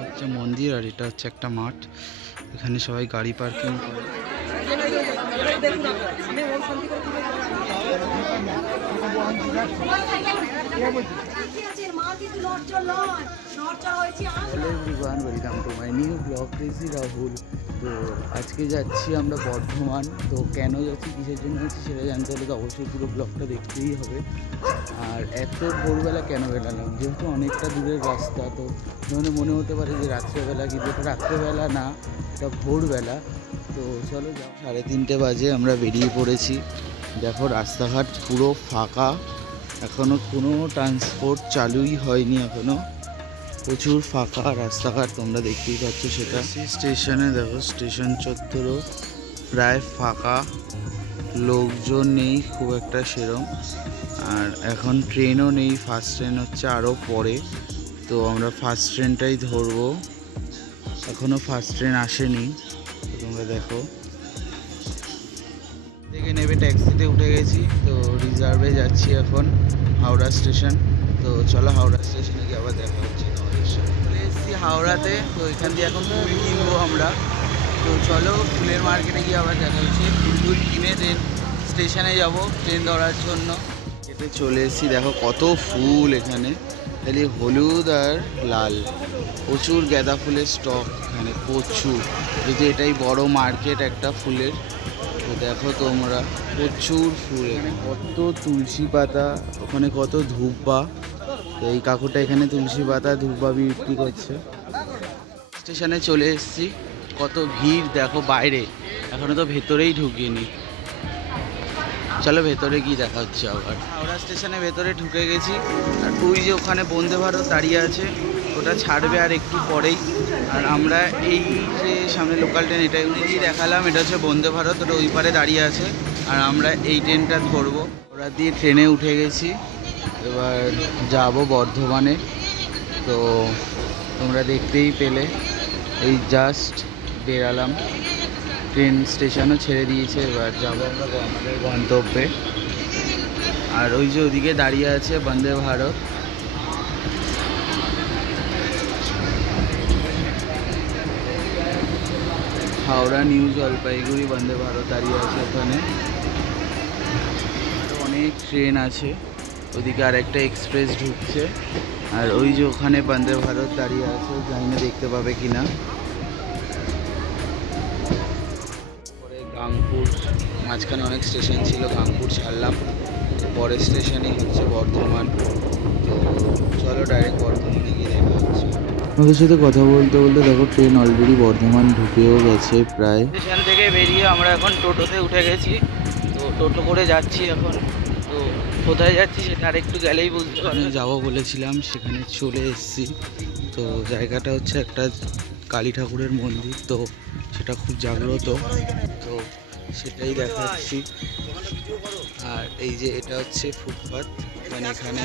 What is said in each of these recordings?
হচ্ছে মন্দির আর এটা হচ্ছে একটা মাঠ, এখানে সবাই গাড়ি পার্কিং করে। Welcome to my new blog, this is Rahul. তো আজকে যাচ্ছি আমরা বর্ধমান। তো কেন যাচ্ছি, কিসের জন্য যাচ্ছি সেটা জানতে হলে তো অবশ্যই পুরো ব্লগটা দেখতেই হবে। আর এত ভোরবেলা কেন বেরালাম, যেহেতু অনেকটা দূরের রাস্তা, তো মানে মনে হতে পারে যে রাত্রেবেলা, কিন্তু এটা রাত্রেবেলা না, এটা ভোরবেলা। তো চলো যাও, 3:30 বাজে আমরা বেরিয়ে পড়েছি। দেখো রাস্তাঘাট পুরো ফাঁকা, এখনও কোনো ট্রান্সপোর্ট চালুই হয়নি, এখনও প্রচুর ফাঁকা রাস্তাঘাট, তোমরা দেখতেই পাচ্ছ সেটা। স্টেশনে দেখো, স্টেশন চত্বরও প্রায় ফাঁকা, লোকজন নেই খুব একটা সেরম। আর এখন ট্রেনও নেই, ফার্স্ট ট্রেন হচ্ছে আরও পরে, তো আমরা ফার্স্ট ট্রেনটাই ধরবো। এখনও ফার্স্ট ট্রেন আসেনি, তো তোমরা দেখো। দেখে নেবে, ট্যাক্সিতে উঠে গেছি, তো রিজার্ভে যাচ্ছি এখন হাওড়া স্টেশন। তো চলো হাওড়া স্টেশনে গিয়ে আবার দেখা হচ্ছে তোমাদের সাথে। চলে এসেছি হাওড়াতে, তো এখান দিয়ে এখন ফুল কিনবো আমরা। তো চলো ফুলের মার্কেটে গিয়ে আবার দেখা হচ্ছে, ফুল কিনে দেন স্টেশনে যাব ট্রেন ধরার জন্য। এতে চলে এসেছি, দেখো কত ফুল এখানে, খালি হলুদ আর লাল, প্রচুর গাঁদা ফুলের স্টক এখানে প্রচুর। যদি এটাই বড় মার্কেট একটা ফুলের, তো দেখো তোমরা প্রচুর ফুল, কত তুলসী পাতা, ওখানে কত ধূপবা। তো এই কাকুটা এখানে তুলসী পাতা ধূপবা বিক্রি করছে। স্টেশনে চলে এসেছি, কত ভিড় দেখো বাইরে, এখনো তো ভেতরেই ঢুকিনি। চলো ভেতরে গিয়ে দেখা হচ্ছে আবার। হাওড়া স্টেশনে ভেতরে ঢুকে গেছি, আর ওই যে ওখানে বন্দে ভারত দাঁড়িয়ে আছে, ওটা ছাড়বে আর একটু পরেই। আর আমরা এই যে সামনে লোকাল ট্রেন, এটাই দেখালাম, এটা হচ্ছে বন্দে ভারত, ওটা ওই পারে দাঁড়িয়ে আছে, আর আমরা এই ট্রেনটা ধরবো। ওরা দিয়ে ট্রেনে উঠে গেছি, এবার যাব বর্ধমানে। তো তোমরা দেখতেই পেলে, এই জাস্ট বেরালাম, ট্রেন স্টেশনও ছেড়ে দিয়েছে, এবার যাবো আমরা আমাদের গন্তব্যে। আর ওই যে ওদিকে দাঁড়িয়ে আছে বন্দে ভারত। হাওড়া নিউ জলপাইগুড়ি বন্দে ভারত দাঁড়িয়ে আছে ওখানে। অনেক ট্রেন আছে, ওদিকে আরেকটা এক্সপ্রেস ঢুকছে, আর ওই যে ওখানে বন্দে ভারত দাঁড়িয়ে আছে, জানি না দেখতে পাবে কিনা। পরে গাংপুর, মাঝখানে অনেক স্টেশন ছিল, গাংপুর ছাড়লাম, পরের স্টেশনই হচ্ছে বর্ধমান। তো চলো ডাইরেক্ট বর্ধমানে গিয়ে দেখা হচ্ছে। আমাদের সাথে কথা বলতে বলতে দেখো ট্রেন অলরেডি বর্ধমান ঢুকেও গেছে প্রায়। স্টেশন থেকে বেরিয়ে আমরা এখন টোটোতে উঠে গেছি, তো টোটো করে যাচ্ছি এখন। তো কোথায় যাচ্ছি সেটা আর একটু গেলেই বুঝতে পারবো। যাবো বলেছিলাম, সেখানে চলে এসেছি। তো জায়গাটা হচ্ছে একটা কালী ঠাকুরের মন্দির, তো সেটা খুব জাগ্রত, তো সেটাই দেখাচ্ছি। আর এই যে এটা হচ্ছে ফুটপাত, মানে এখানে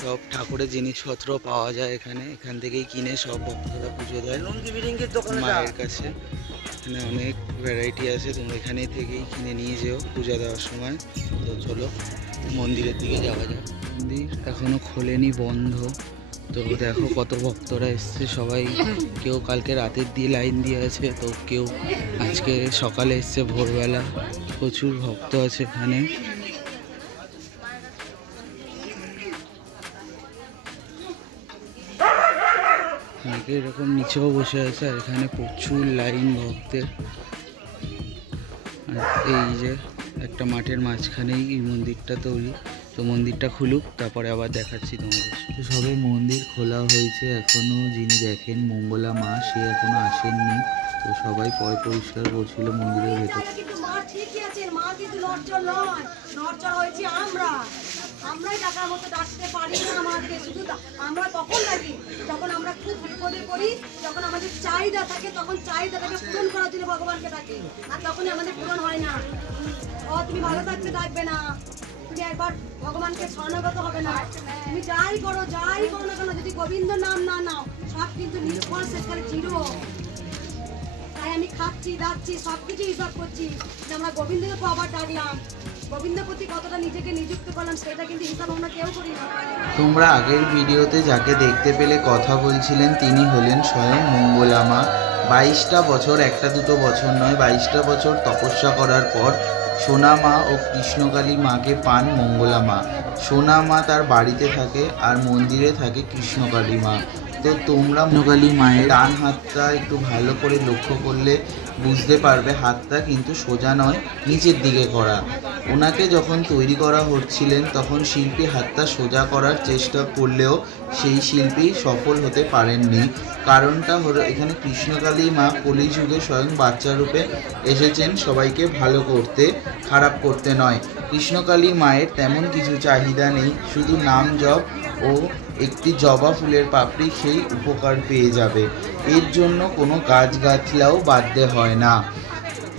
সব ঠাকুরের জিনিসপত্র পাওয়া যায়, এখান থেকেই কিনে সব ভক্তরা পুজো দেয় মায়ের কাছে। এখানে অনেক ভ্যারাইটি আছে, তোমরা এখানে থেকেই কিনে নিয়ে যেও পূজা দেওয়ার সময়। তো চলো মন্দিরের দিকে যাওয়া যায়। মন্দির এখনো খোলেনি, বন্ধ। তো দেখো কত ভক্তরা এসছে সবাই, কেউ কালকে রাতের দিয়ে লাইন দিয়ে আছে, তো কেউ আজকে সকালে এসছে ভোরবেলা। প্রচুর ভক্ত আছে এখানে। অনেকে এরকম নিচেও বসে আছে, আর এখানে প্রচুর লাইন ভক্তের। আর এই যে একটা মাঠের মাঝখানেই এই মন্দিরটা তৈরি, তো মন্দিরটা খুলুক তারপরে আবার দেখাচ্ছি তোমাদের। তো সবে মন্দির খোলা হয়েছে, এখনও যিনি দেখেন মঙ্গলা মা, সে এখনো আসেননি। তো সবাই পয় পরিষ্কার করছিল মন্দিরের ভেতর। আমরাই ডাকার মতো ডাকতে পারি না আমাদেরকে, শুধু আমরা কখন ডাকি যখন আমরা খুব বিপদে পড়ি, যখন আমাদের চাহিদা থাকে, তখন চাহিদাটাকে পূরণ করার জন্য ভগবানকে ডাকি, আর তখনই আমাদের পূরণ হয় না। ও তুমি ভালো থাকতে ডাকবে না, তুমি একবার ভগবানকে শরণাগত হবে না, তুমি যাই করো না কেন, যদি গোবিন্দ নাম না নাও, সব কিন্তু নিষ্ফল, শেষকালে জিরো। তাই আমি খাচ্ছি, ডাকছি, সবকিছু হিসাব করছি যে আমরা গোবিন্দকে আবার ডাকলাম, গোবিন্দের প্রতি কতটা নিজেকে নিযুক্ত করলাম সেটা কিন্তু হিসাব আমরা কেউ করি না। তোমরা আগের ভিডিওতে যাকে দেখতে পেলে কথা বলছিলেন তিনি হলেন স্বয়ং মঙ্গলা মা। 22টা বছর, একটা দুটো বছর নয়, 22টা বছর তপস্যা করার পর সোনা মা ও কৃষ্ণকালী মাকে পান মঙ্গলা মা। সোনা মা তার বাড়িতে থাকে আর মন্দিরে থাকে কৃষ্ণকালী মা। তো তোমরা কৃষ্ণকালী মায়ের ডান হাতটা একটু ভালো করে লক্ষ্য করলে বুঝতে পারবে হাতটা কিন্তু সোজা নয়, নিচের দিকে করা। ওনাকে যখন তৈরি করা হচ্ছিলেন তখন শিল্পী হাতটা সোজা করার চেষ্টা করলেও সেই শিল্পী সফল হতে পারেননি। কারণটা হলো এখানে কৃষ্ণকালী মা কলিযুগে স্বয়ং বাচ্চা রূপে এসেছেন সবাইকে ভালো করতে, খারাপ করতে নয়। কৃষ্ণকালী মায়ের তেমন কিছু চাহিদা নেই, শুধু নাম জপ ও একটি জবা ফুলের পাপড়ি সেই উপকার পেয়ে যাবে। এর জন্য কোনো গাছগাছলাও বাঁধতে হয় না।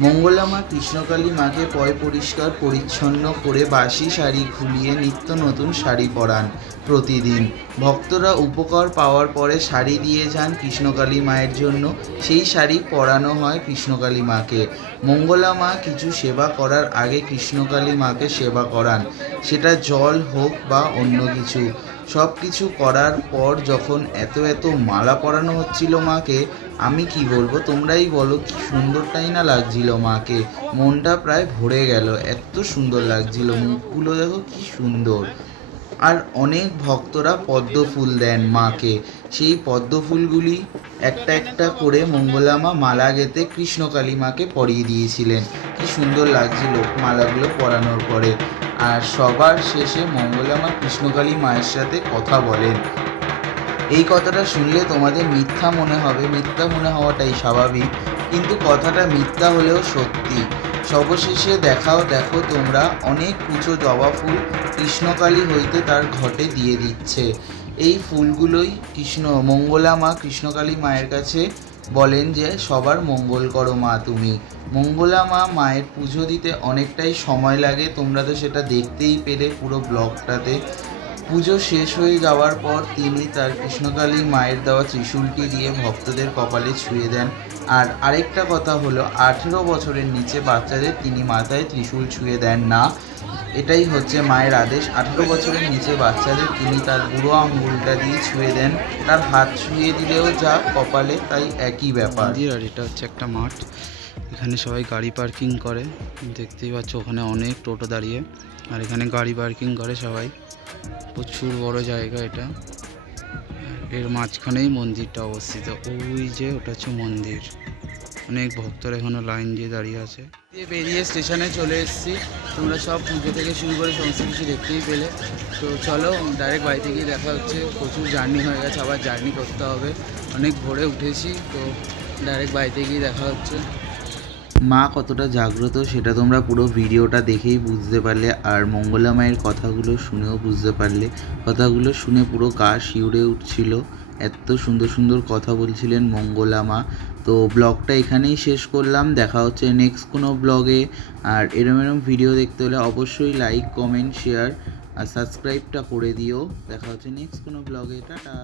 মঙ্গলা মা কৃষ্ণকালী মাকে পয় পরিষ্কার পরিচ্ছন্ন করে বাসি শাড়ি খুলিয়ে নিত্য নতুন শাড়ি পরান প্রতিদিন। ভক্তরা উপকার পাওয়ার পরে শাড়ি দিয়ে যান কৃষ্ণকালী মায়ের জন্য, সেই শাড়ি পরানো হয় কৃষ্ণকালী মাকে। মঙ্গলা মা কিছু সেবা করার আগে কৃষ্ণকালী মাকে সেবা করান, সেটা জল হোক বা অন্য কিছু। সব কিছু করার পর যখন এত মালা পরানো হচ্ছিল মাকে, আমি কি বলবো, তোমরাই বলো, কি সুন্দরটাই না লাগছিল মাকে। মনটা প্রায় ভরে গেল, এত সুন্দর লাগছিল, মুখগুলো দেখো কি সুন্দর। আর অনেক ভক্তরা পদ্ম ফুল দেন মাকে, সেই পদ্ম ফুলগুলি একটা একটা করে মঙ্গলা মা মালা গেঁথে কৃষ্ণকালী মাকে পরিয়ে দিয়েছিলেন। কি সুন্দর লাগছিল মালাগুলো পরানোর পরে। আর সবার শেষে মঙ্গলা মা কৃষ্ণকালী মায়ের সাথে কথা বলেন। এই কথাটা শুনলে তোমাদের মিথ্যা মনে হবে, মিথ্যা মনে হওয়াটাই স্বাভাবিক, কিন্তু কথাটা মিথ্যা হলেও সত্যি। সর্বশেষে দেখো তোমরা অনেক কুচো জবা ফুল কৃষ্ণকালী হইতে তার ঘটে দিয়ে দিচ্ছে। এই ফুলগুলোই মঙ্গলা মা কৃষ্ণকালী মায়ের কাছে বলেন যে সবার মঙ্গল করো মা তুমি। মঙ্গলা মা মায়ের পুজো দিতে অনেকটাই সময় লাগে, তোমরা তো সেটা দেখতেই পেলে পুরো ব্লগটাতে। পুজো শেষ হয়ে যাওয়ার পর তিনি তার কৃষ্ণকালী মায়ের দেওয়া ত্রিশূলটি দিয়ে ভক্তদের কপালে ছুঁয়ে দেন। আর আরেকটা কথা হলো, 18 বছরের নিচে বাচ্চাদের তিনি মাথায় ত্রিশূল ছুঁয়ে দেন না, এটাই হচ্ছে মায়ের আদেশ। 18 বছরের নিচে বাচ্চাদের তিনি তার বুড়ো আঙ্গুলটা দিয়ে ছুঁয়ে দেন, তার হাত ছুঁয়ে দিলেও যা কপালে তাই একই ব্যাপার। আর এটা হচ্ছে একটা মাঠ, এখানে সবাই গাড়ি পার্কিং করে, দেখতেই পাচ্ছ ওখানে অনেক টোটো দাঁড়িয়ে, আর এখানে গাড়ি পার্কিং করে সবাই। প্রচুর বড় জায়গা এটা, এর মাঝখানেই মন্দিরটা অবস্থিত। ওই যে ওটা হচ্ছে মন্দির, অনেক ভক্তরা এখনো লাইন দিয়ে দাঁড়িয়ে আছে। বেরিয়ে স্টেশনে চলে এসেছি, তোমরা সব পুজো থেকে শুরু করে সমস্ত কিছু দেখতেই পেলে। তো চলো ডাইরেক্ট বাড়িতে গিয়ে দেখা হচ্ছে। প্রচুর জার্নি হয়ে গেছে, আবার জার্নি করতে হবে, অনেক ভোরে উঠেছি, তো ডাইরেক্ট বাড়িতে গিয়ে দেখা হচ্ছে। মা কতটা জাগ্রত সেটা তোমরা পুরো ভিডিওটা দেখেই বুঝতে পারলে, আর মঙ্গলা মায়ের কথাগুলো শুনেও বুঝতে পারলে। কথাগুলো শুনে পুরো গা শিউরে উঠছিল, এত সুন্দর সুন্দর কথা বলছিলেন মঙ্গলা মা। তো ব্লগটা এখানেই শেষ করলাম, দেখা হচ্ছে নেক্সট কোনো ব্লগে। আর এরম ভিডিও দেখতে হলে অবশ্যই লাইক, কমেন্ট, শেয়ার আর সাবস্ক্রাইবটা করে দিও। দেখা হচ্ছে নেক্সট কোনো ব্লগে। টাটা।